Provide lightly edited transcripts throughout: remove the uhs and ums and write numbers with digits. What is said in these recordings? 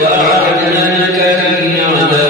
وأعتدنا للكافرين عذابا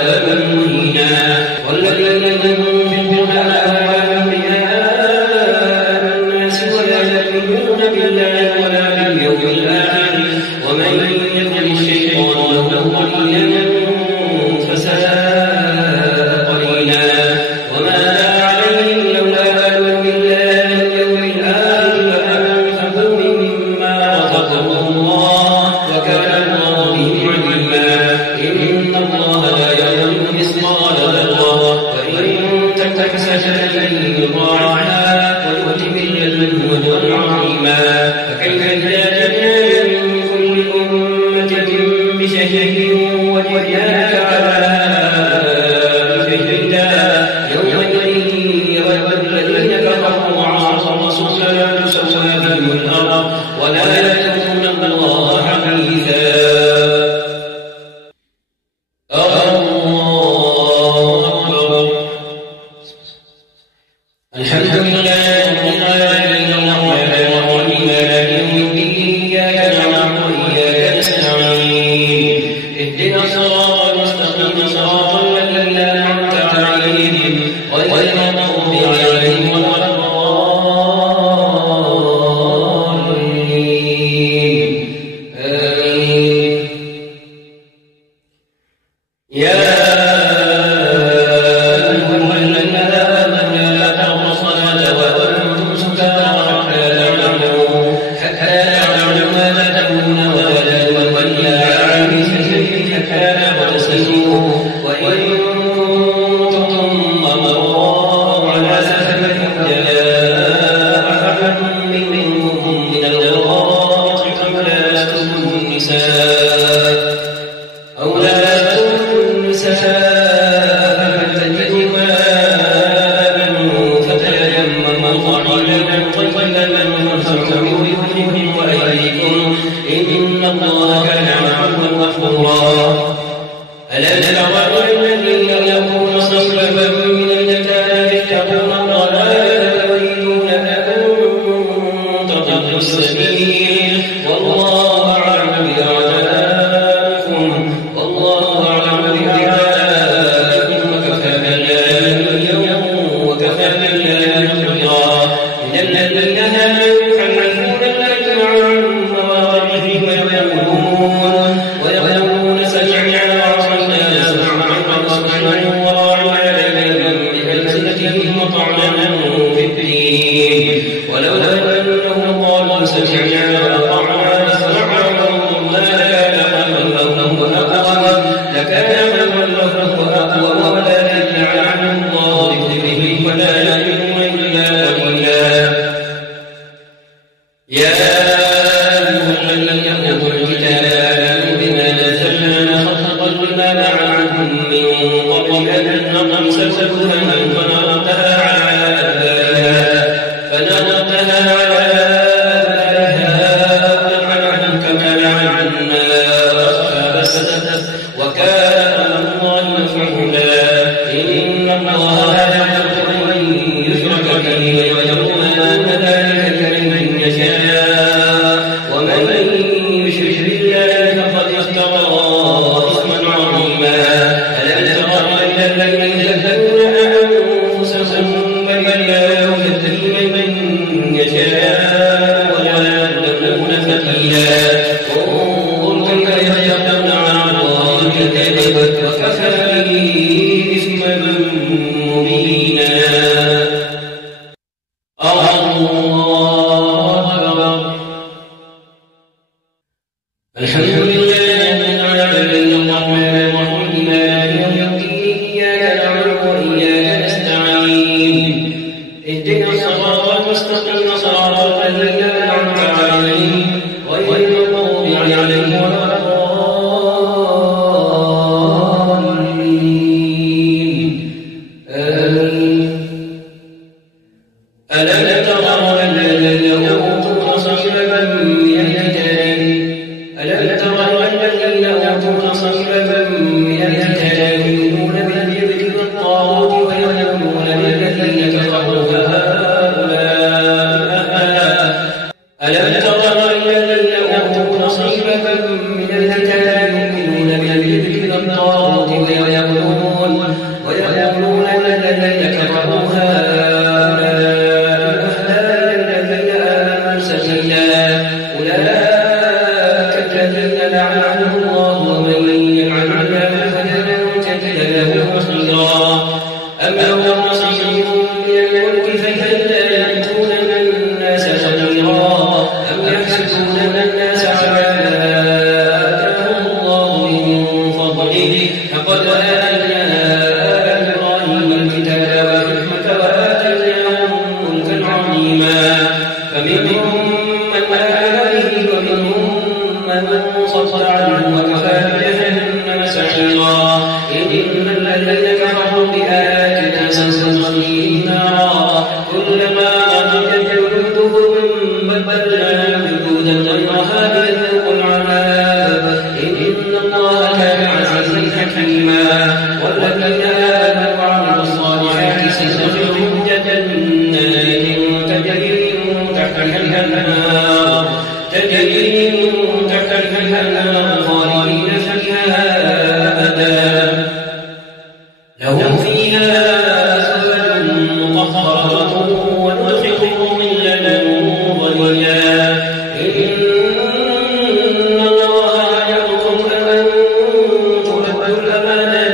الأمانات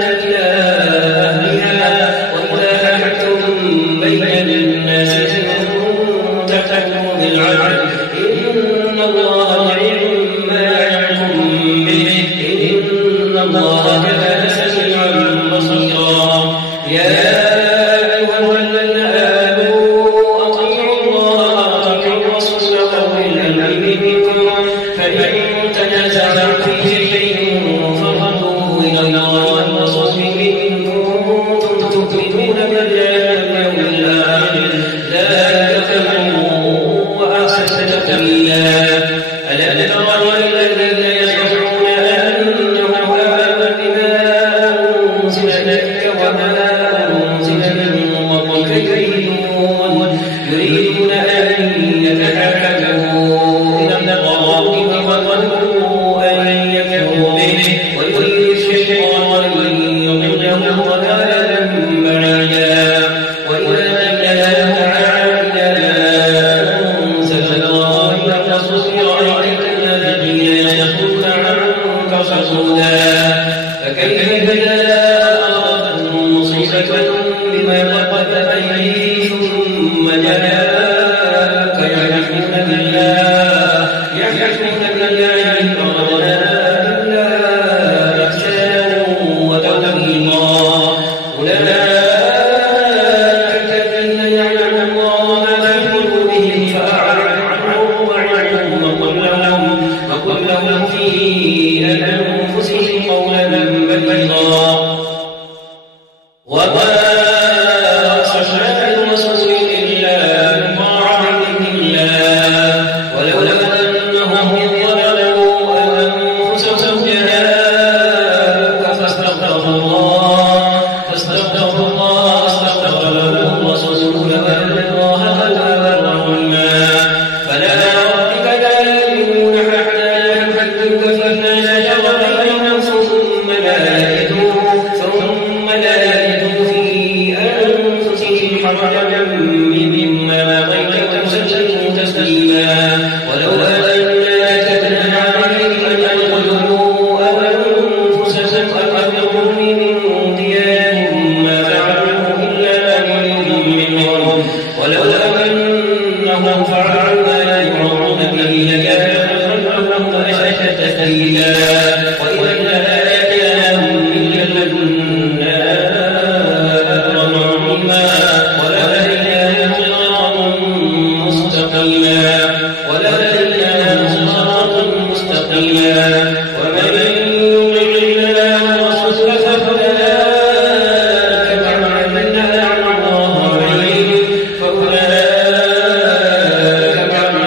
أنزل إليك وما أنزل من قبلك يريدون أن يتحاكموا إلى الطاغوت وظنوا أن يكفروا به ويريد الشيطان أن يضلهم ضلالا بعيدا وإذا قيل له تعالى أنزل الله إلى الرسول رأيت الذين يصدون عنك صدودا فكيف إذا أصابتهم مصيبة بما قدمت أيديهم ثم جاءوك يحلفون بالله إن أردنا إلا إحسانا وتوفيقا أولئك الذين يعلم الله ما في قلوبهم فأعرض عنهم وقل لهم في أنفسهم قولا بليغا وما أرسلنا من رسول إلا بطاعة بإذن الله ولولا أنهم ظلموا أنفسهم جاءوك فاستغفروا الله واستغفر لهم الرسول لوجدوا الله توابا رحيما فلا ربك لا يؤمنون حتى يحكموك فيما شجر بينهم ثم لا يجدوا في أنفسهم حرجا مما قضيت ويسلموا تسليما ولو أنا كتبنا عليهم أن يدخلوا أنفسهم أو من ديارهم ما فعلوا إلا قليل منهم ولو أنهم فعلوا ما يؤمرون به لكان خيرا لهم وأشد تثبيتا وإذا لآتيناهم من لدنا أجرا عظيما ولهديناهم صراطا مستقيما ومن يطع الله والرسول فأولئك مع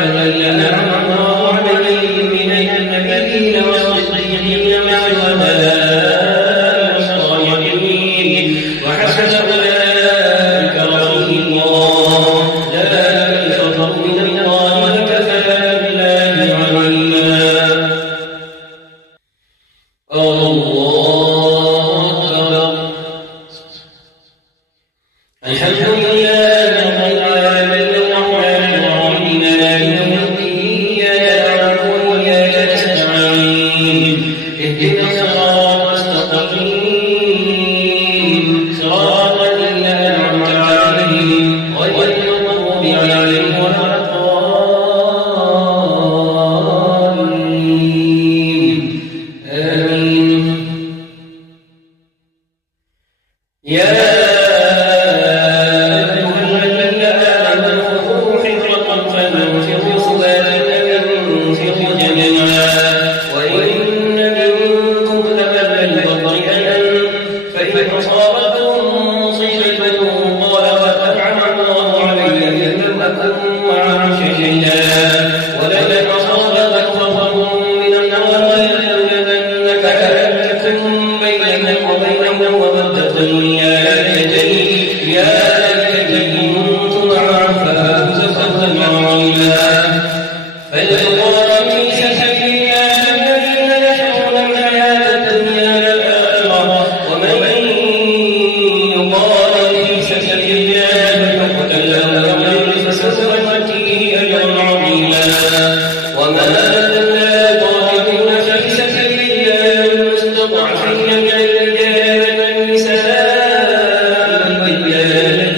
الذين أنعم الله عليهم من النبيين والصديقين والشهداء والصالحين وحسن أولئك رفيقا ذلك الفضل من الله وكفى بالله عليما الله أكبر الحمد لله رب العالمين الرحمن الرحيم مالك يوم الدين إياك نعبد وإياك نستعين اهدنا الصراط المستقيم صراط الذين أنعمت عليهم غير المغضوب عليهم ولا الضالين آمين يا المستضعفين من الرجال والنساء والولدان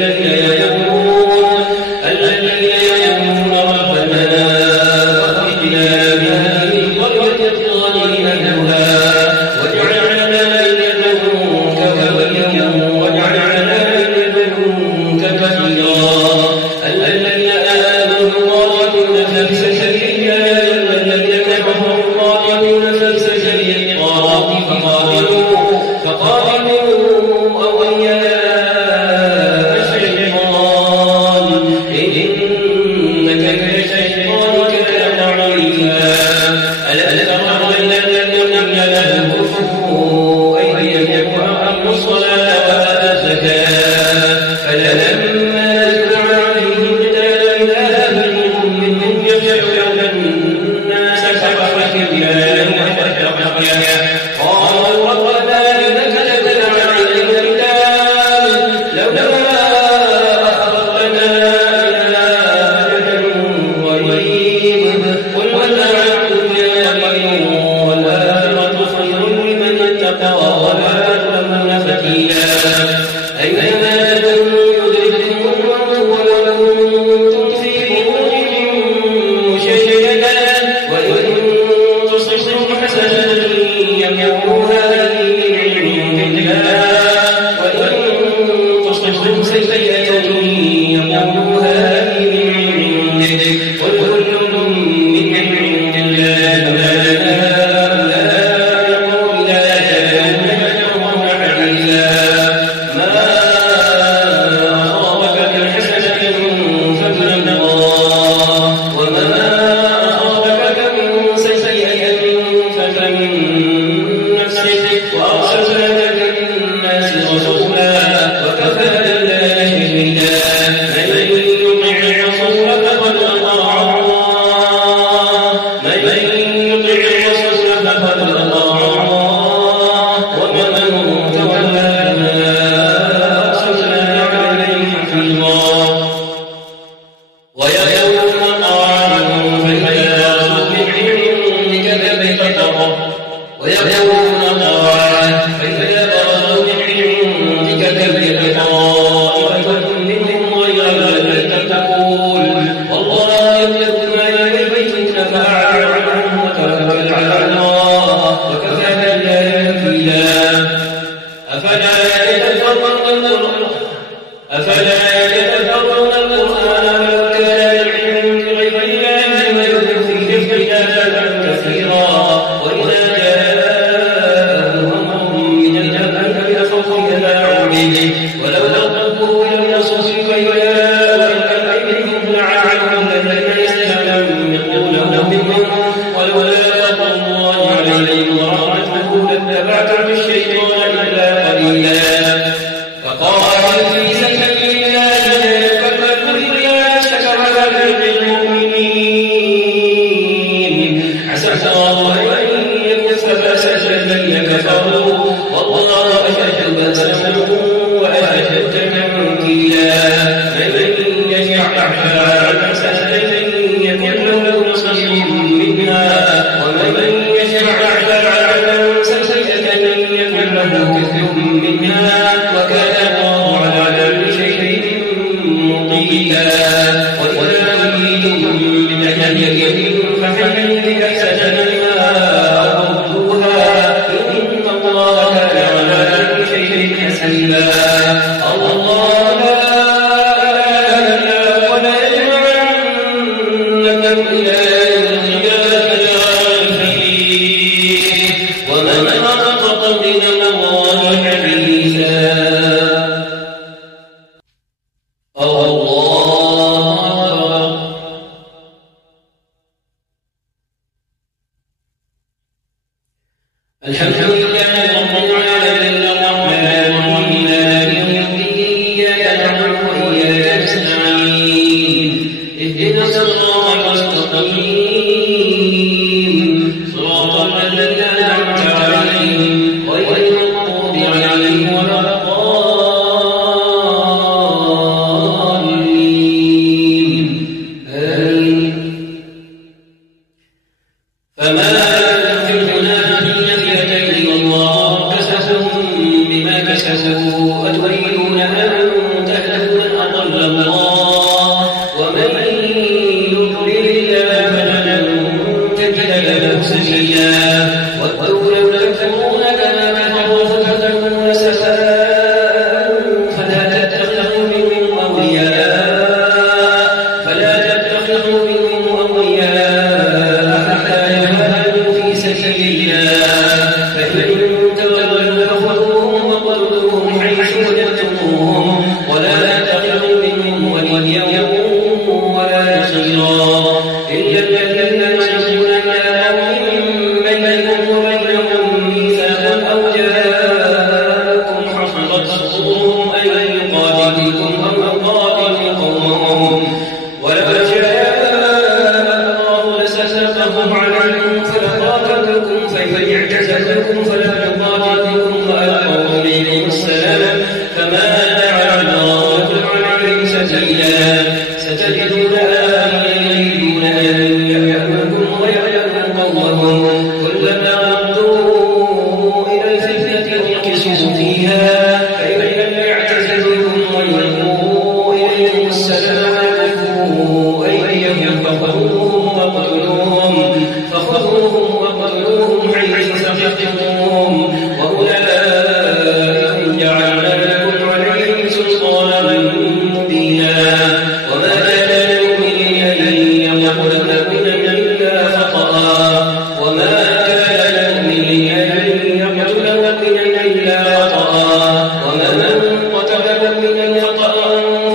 ومن قتل مؤمنا خطأ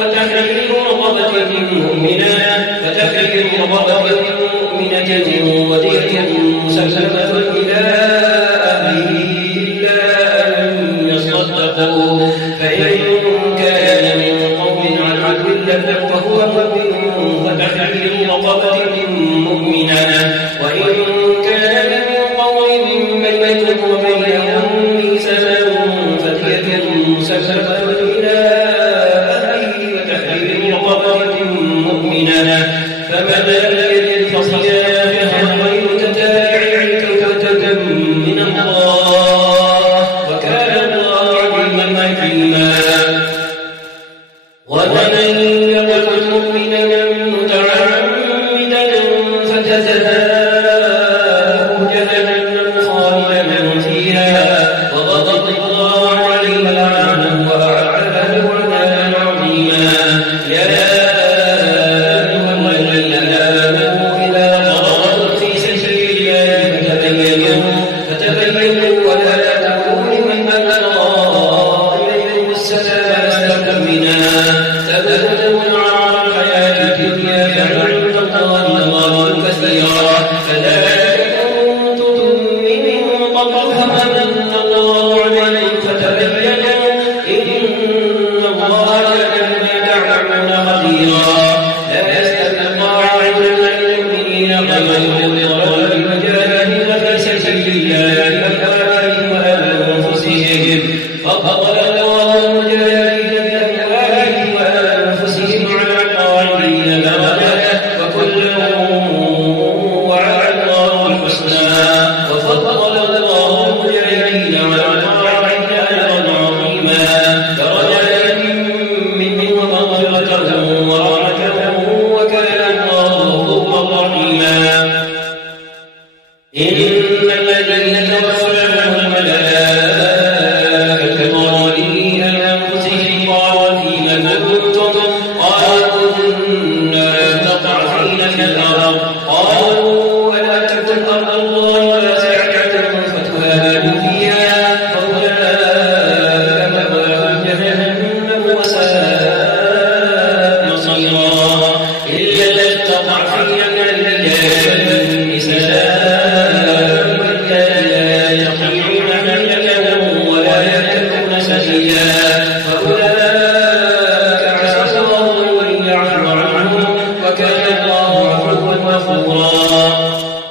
فتحرير رقبة مؤمنة ودية مسلمة إلى أهله إلا أن يصدقوا فإن كان من قوم عن عدل فهو مؤمن فتحرير رقبة مؤمنة وإن كان من قوم ميت وبينهم ميثاق فدية مسلمة إلى أهله وتحرير رقبة مؤمنة فمن لم يجد فصيام شهرين متتابعين توبة من الله وكان الله عليما حكيما ومن يقتل مؤمنا متعمدا فجزاؤه جهنم خالدا فيها وغضب الله عليه ولعنه وأعد له عذابا عظيما يا فتبينوا ولا تقولوا لمن ألقى إليكم السلام لست مؤمنا تبتغون عرض الحياة الدنيا فعند الله مغانم كثيرا كذلك كنتم من قبل فمن الله عليكم فتبينوا إن الله كان بما تعملون خبيرا لا يستوي القاعدون من المؤمنين ومن يضلل المجاهدين في سبيل الله بأموالهم وأنفسهم فضل الله المجاهدين بأموالهم وأنفسهم على القاعدين درجة وكلا وعد الله الحسنى وفضل الله المجاهدين على القاعدين أجرا عظيما درجات منه ومغفرة ورحمة وكان الله غفورا رحيما إن الذين توفاهم الملائكة ظالمي أنفسهم قالوا فيم كنتم قالوا كنا مستضعفين في الأرض قالوا ألم تكن أرض الله واسعة فتهاجروا فيها فأولئك مأواهم جهنم وساءت مصيرا إلا المستضعفين من الرجال والنساء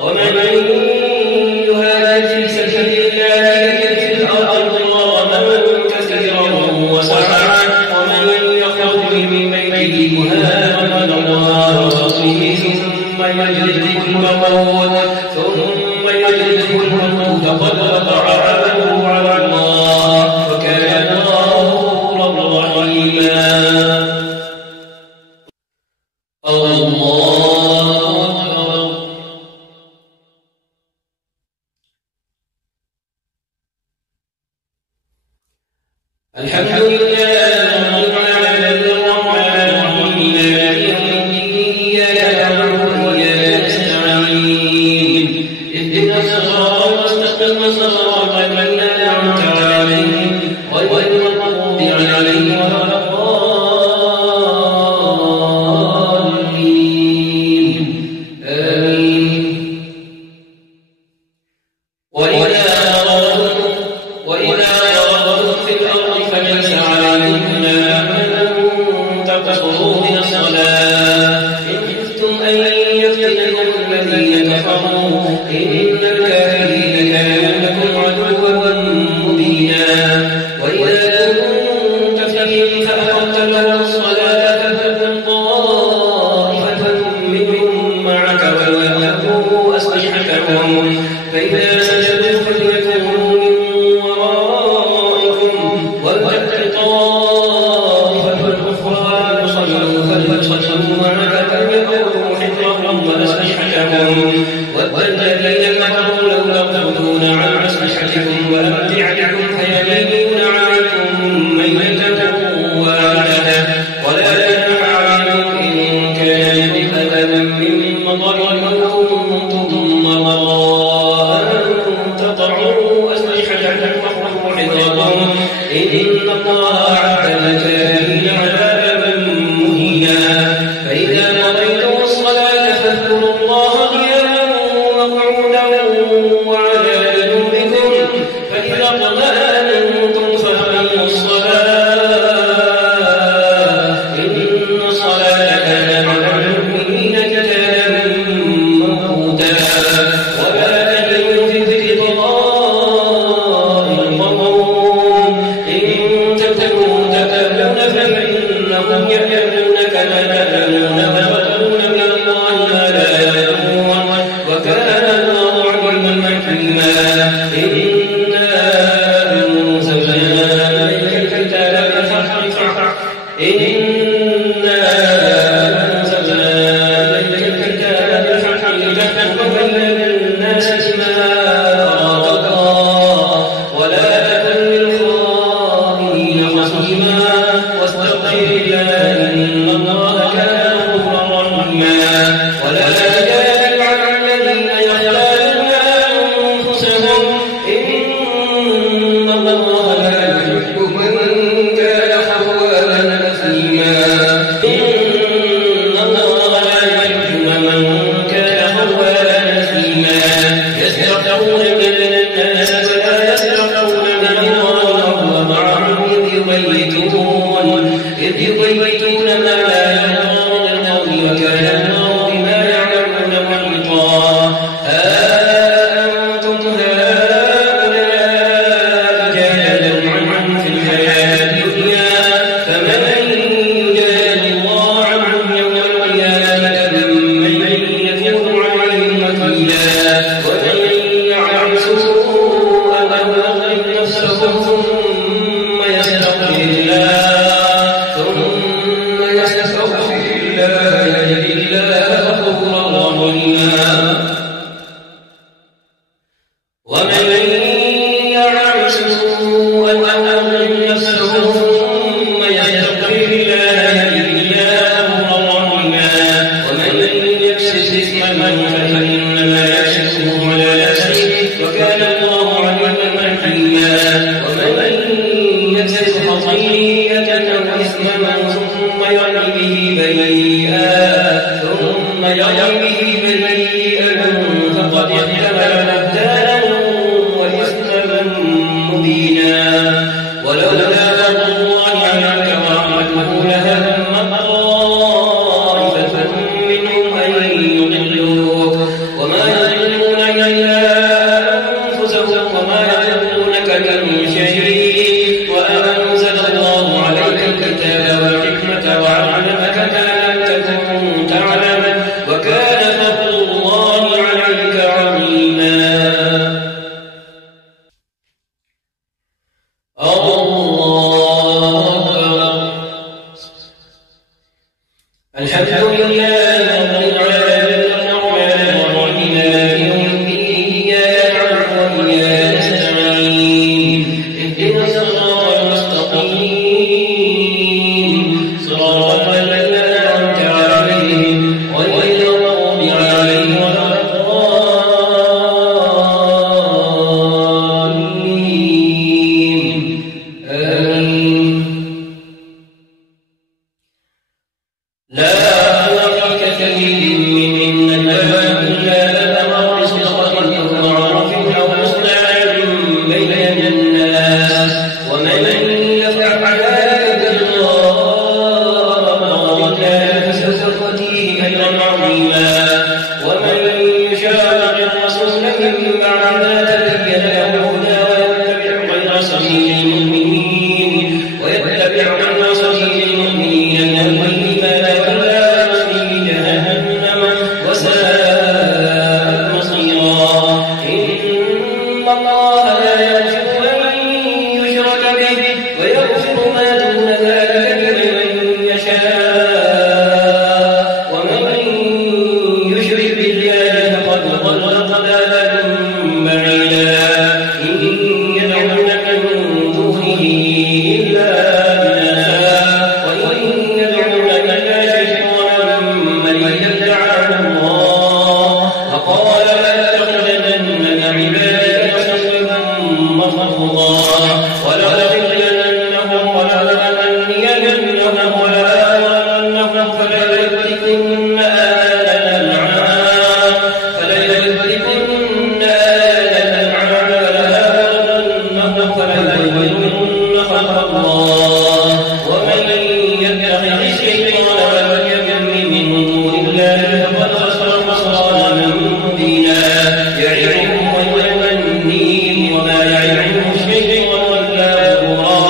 ومن يهاجر في سبيل الله يجد في الأرض مغرما كثيرا وسعا ومن يخرج من بيته مهاجرا إلى الله ورسوله ثم يدركه الموت فقد وقع أجره على الله وكان الله غفورا رحيما الحمد لله رب العالمين الرحمن الرحيم مالك يوم الدين إياك نعبد وإياك نستعين اهدنا الصراط المستقيم صراط الذين أنعمت عليهم غير المغضوب عليهم ولا الضالين آمين وإذا ضربتم في الأرض فليس عليكم تكونوا تأكلون فإنهم يأكلون كما تأكلون ويقولون من الله ما لا يعلمون وكان الله عليما حكيما إنا أنزلنا إليك الكتاب بالحق لتحكم بين الناس بما أراك الله ولا تكن للخائنين خصيما واستغفر الله إن الله كان غفورا رحيما ولا تجادل عن الذين يختارون أنفسهم إن الله لا يحب من كان خوانا أثيما يسرقون من الناس ولا يسرقون من الله وهو معهم إذ يبيتون ما لا يرضى من القول وكان الله بما يعملون محيطا ها أنتم هؤلاء جادلتم عنهم في الحياة الدنيا فمن يجادل الله عنهم يوم القيامة من يكون عليهم وكيلا ومن يعمل سوءا أو يظلم نفسه ثم يستغفر الله يجد الله غفورا رحيما ومن يعمل سوءا أو يظلم نفسه ثم يستغفر الله يجد الله غفورا رحيما ومن يكسب إثما فإنما يكسبه على نفسه وكان الله عليما حكيما ومن يكسب خطيئة أو إثما ثم يرمي به بريئا فقد احتمل بهتانا وإثما مبينا ولولا فضل الله عليك ورحمته لهم طائفة منهم أن يضلوك وما يضلون إلا أنفسهم وما يضلونك من شيء وأنزل الله عليك الكتاب والحكمة وعلمك ما لم تكن تعلم وكان فضل الله عليك عظيما الله أكبر الحمد لله رب العالمين الرحمن الرحيم مالك يوم الدين إياك نعبد وإياك نستعين اهدنا الصراط المستقيم صراط الذين أنعمت عليهم غير المغضوب عليهم ولا الضالين آمين لا أقول في كثير من النبأ إلا أمر بصدقة أو معروف أو إصلاح بين الناس ومن يفعل ذلك ابتغاء مرضات الله فسوف نؤتيه أجرا عظيما ومن يشاقق الرسول من بعد ما تبين له الهدى ويتبع غير سبيل المؤمنين نوله ما تولى ونصله جهنم وساءت مصيرا إن الله لا يغفر أن يشرك به ويغفر ما دون ذلك لمن يشاء ومن يشرك بالله فقد ضل ضلالا بعيدا إن يدعون من دونه إلا إناثا وإن يدعون إلا شيطانا مريدا لعنه الله وقال لأتخذن من عبادك نصيبا مفروضا ولأضلنهم ولأمنينهم ولآمرنهم فليبتكن آذان الأنعام ولآمرنهم فليغيرن خلق الله ومن يتخذ الشيطان وليا من دون الله فقد خسر خسرانا مبينا يعظهم ويمنيهم وما يعظهم الشيطان إلا غرورا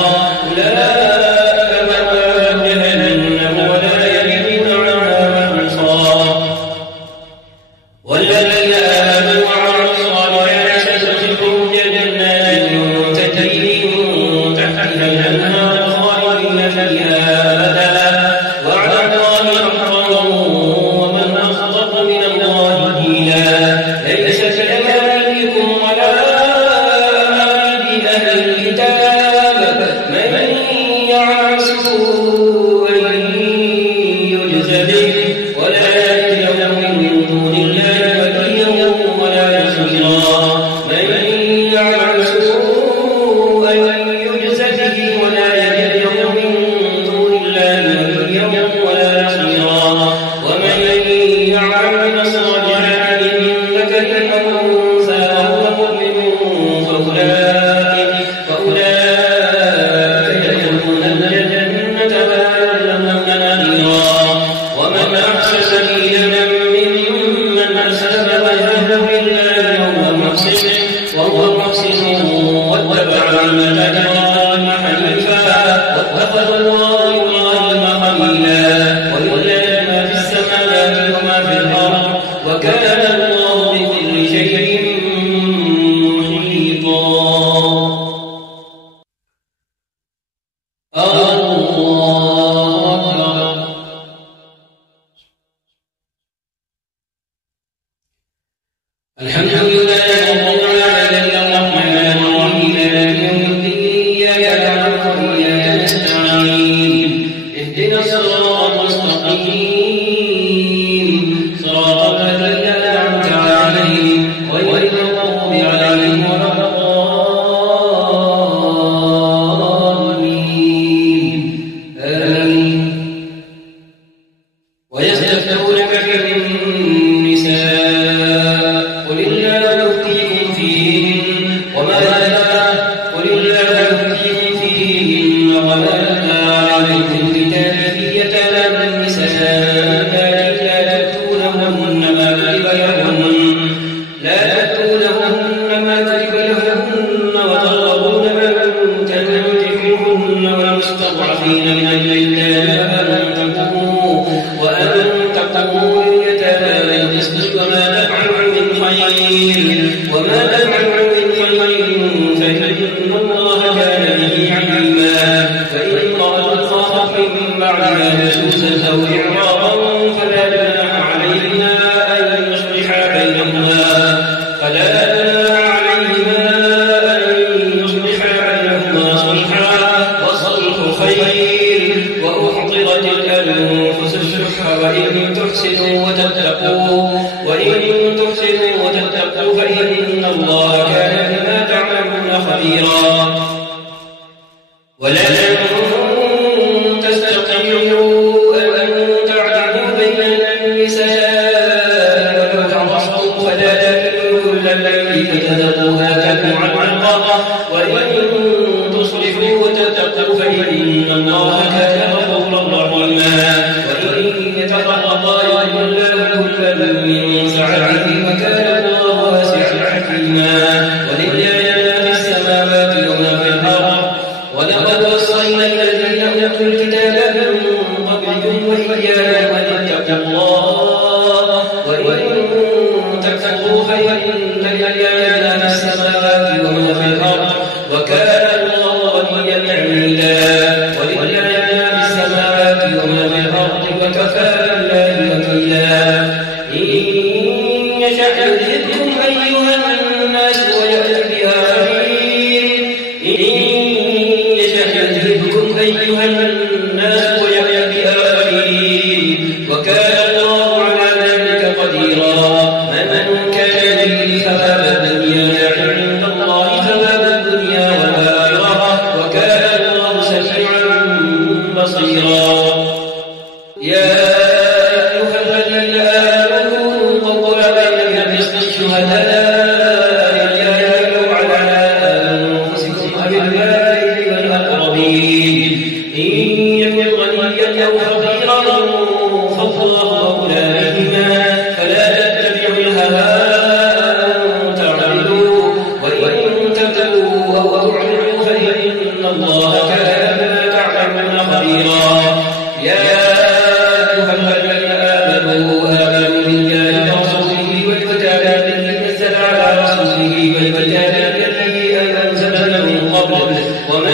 ومن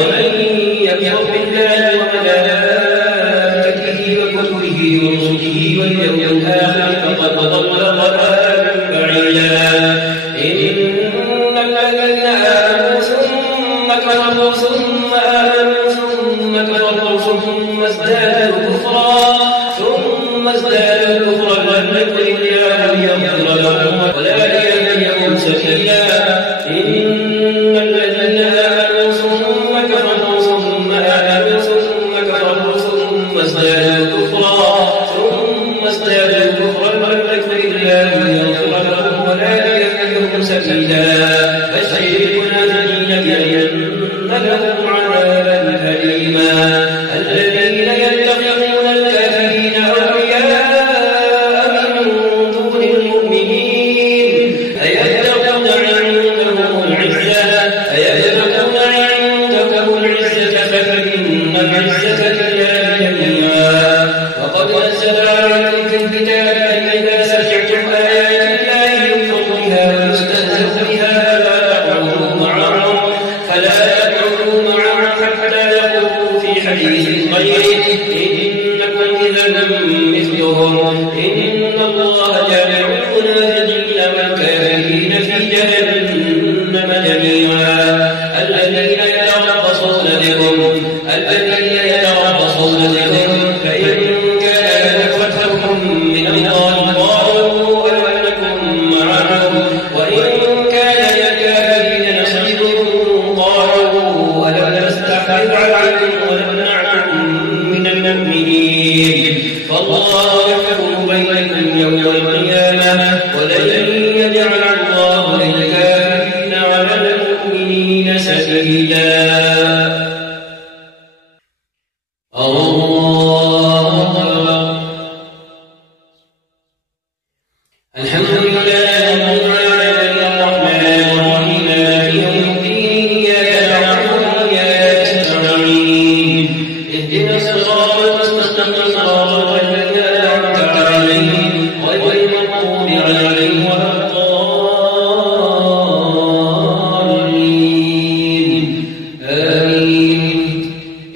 يكفر بالله وملائكته ثم ازدادوا كفرا لم يكن الله ليغفر لهم ولا ليهديهم سبيلا. إن الذين آمنوا ثم كفروا ثم آمنوا ثم كفروا ثم ازدادوا كفرا لم يكن الله ليغفر لهم ولا ليهديهم سبيلا. بشر المنافقين بأن لهم عذابا أليما. الذين يتخذون الكافرين أولياء من دون المؤمنين أيبتغون عندهم العزة فإن العزة لله جميعا. وقد نزل عليكم في الكتاب أن إذا سمعتم آيات الله يكفر بها ويستهزأ بها فلا تقعدوا معهم حتى يخوضوا في حديث غيره إنكم إذا مثلهم. إن الله جامع المنافقين والكافرين في جهنم جميعا. الذين يتربصون بكم فإن كان فتحكم من الله قالوا ألم نكن معكم وإن كان للكافرين نصيب قالوا ألم نستحوذ عليكم ونمنعكم من المؤمنين. فالله يحكم بينكم يوم القيامة ولن يجعل الله للكافرين على المؤمنين سبيلا. الحمد لله رب العالمين الرحمن الرحيم مالك يوم الدين إياك نعبد وإياك نستعين اهدنا الصراط المستقيم صراط الذين أنعمت عليهم غير المغضوب عليهم ولا الضالين آمين.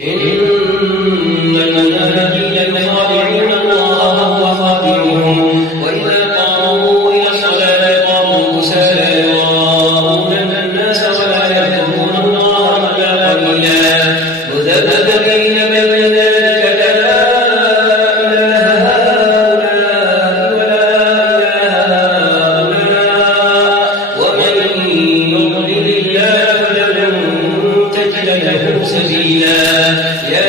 إن المنافقين يخادعون الله وهو خادعهم وإذا قاموا إلى الصلاة قاموا كسالى يراءون الناس ولا يذكرون الله إلا قليلا مذبذبين بين ذلك لا إله هؤلاء ولا إله هؤلاء ومن يضلل الله فلن تجد له سبيلا. يا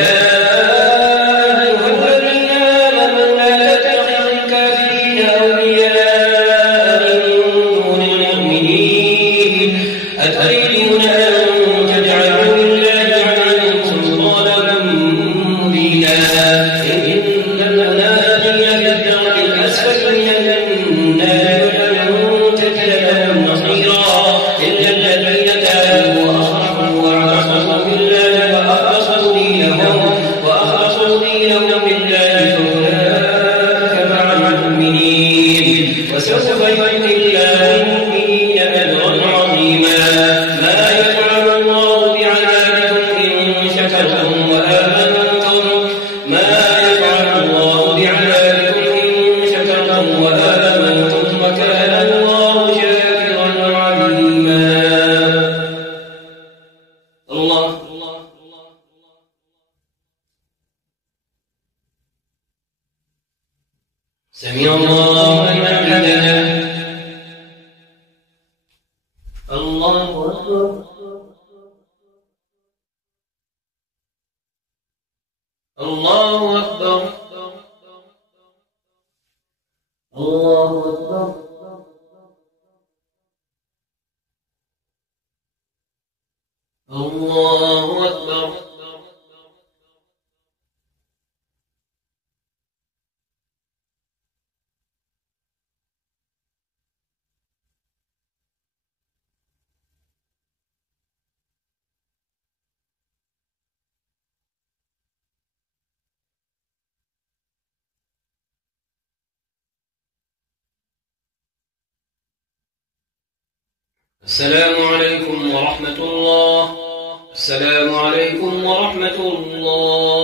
أيها الذين آمنوا لا تتخذوا الكافرين أولياء من دون المؤمنين أتريدون أن تجعلوا لله عليكم سلطانا مبينا. إن المنافقين في الدرك الأسفل من النار ولن تجد لهم نصيرا إلا الذين تابوا وأصلحوا واعتصموا بالله وأخلصوا دينهم لله فأولئك مع المؤمنين وسوف يؤتي الله المؤمنين أجرا عظيما. ما يفعل الله بعذابكم إن شكرتم وآمنتم وكان الله شاكرا عليما. الله سمع الله لمن حمده. الله أكبر. الله أكبر. الله أكبر. الله أكبر. السلام عليكم ورحمة الله. السلام عليكم ورحمة الله.